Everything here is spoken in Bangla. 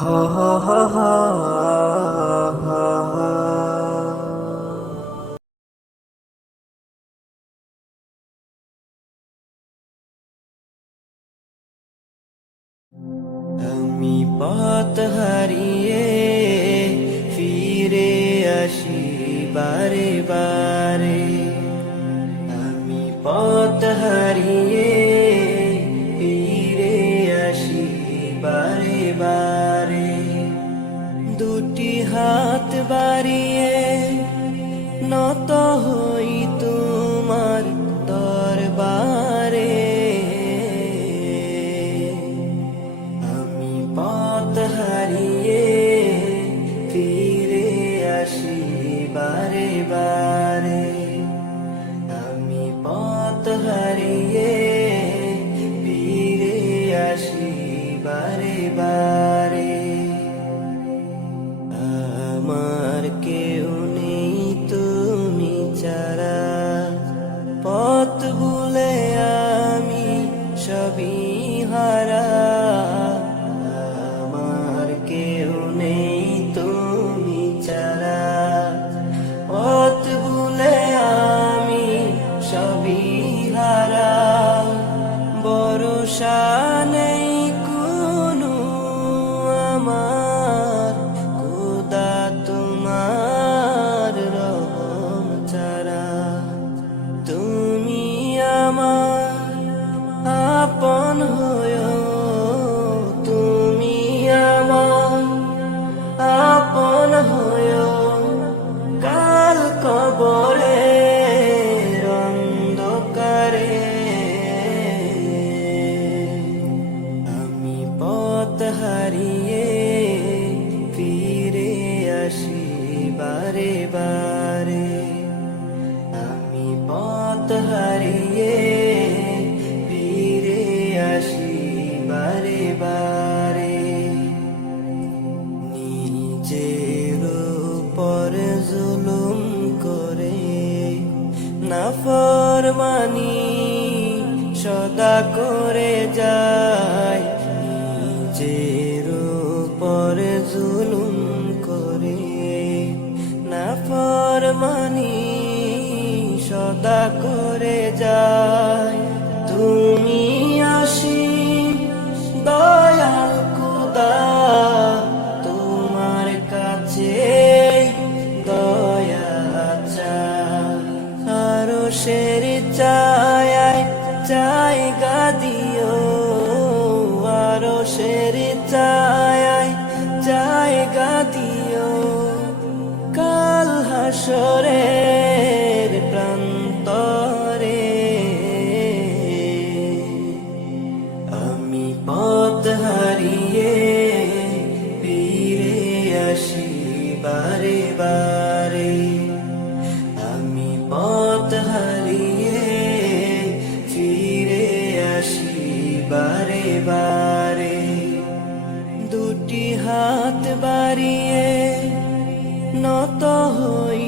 হা হা হা হা হা হা। আমি পথ হারিয়ে ফিরে আসি বারে বারে। আমি পথ হারিয়ে ফিরে আসি বারে বারে। দুটি হাত বাড়িয়ে নত হই তোমার দরবারে। আমি পথ হারিয়ে ফিরে আসি বারে বারে। আমি পথ হারিয়ে ফিরে আসি বারে বারে। আমার কেউ নেই তুমি ছাড়া, পথ ভুলে আমি সবই হারা। আমার কেউ নেই তুমি ছাড়া, পথ ভুলে আমি সবই হারা। ভরসা নেই কোনো আমার, খোদা তোমার রহম ছাড়া। তুমি আমার আপন হয়ো, তুমি আমার আপন হয়ো। কাল কবরে অন্ধকারে আমি পথ হারিয়ে ফিরে আসি বারে বারে। আমি পথ হারিয়ে ফিরে আসি বারে বারে। নিজের উপর জুলুম করে নাফরমানি সদা করে যায়। নিজের উপর জুলুম করে নাফরমানি সদা করে যায়। তুমি আসিম দয়াল খোদা, তোমার কাছে দয়া চাই। আরশের ছায়ায় জায়গা দিও, আরশের ছায়ায় জায়গা দিও। কাল হাসরের প্রান্তরে আমি পথ হারিয়ে ফিরে আসি বারে বারে। আমি পথ হারিয়ে ফিরে আসি বারে বারে। দুটি হাত বাড়িয়ে নত হই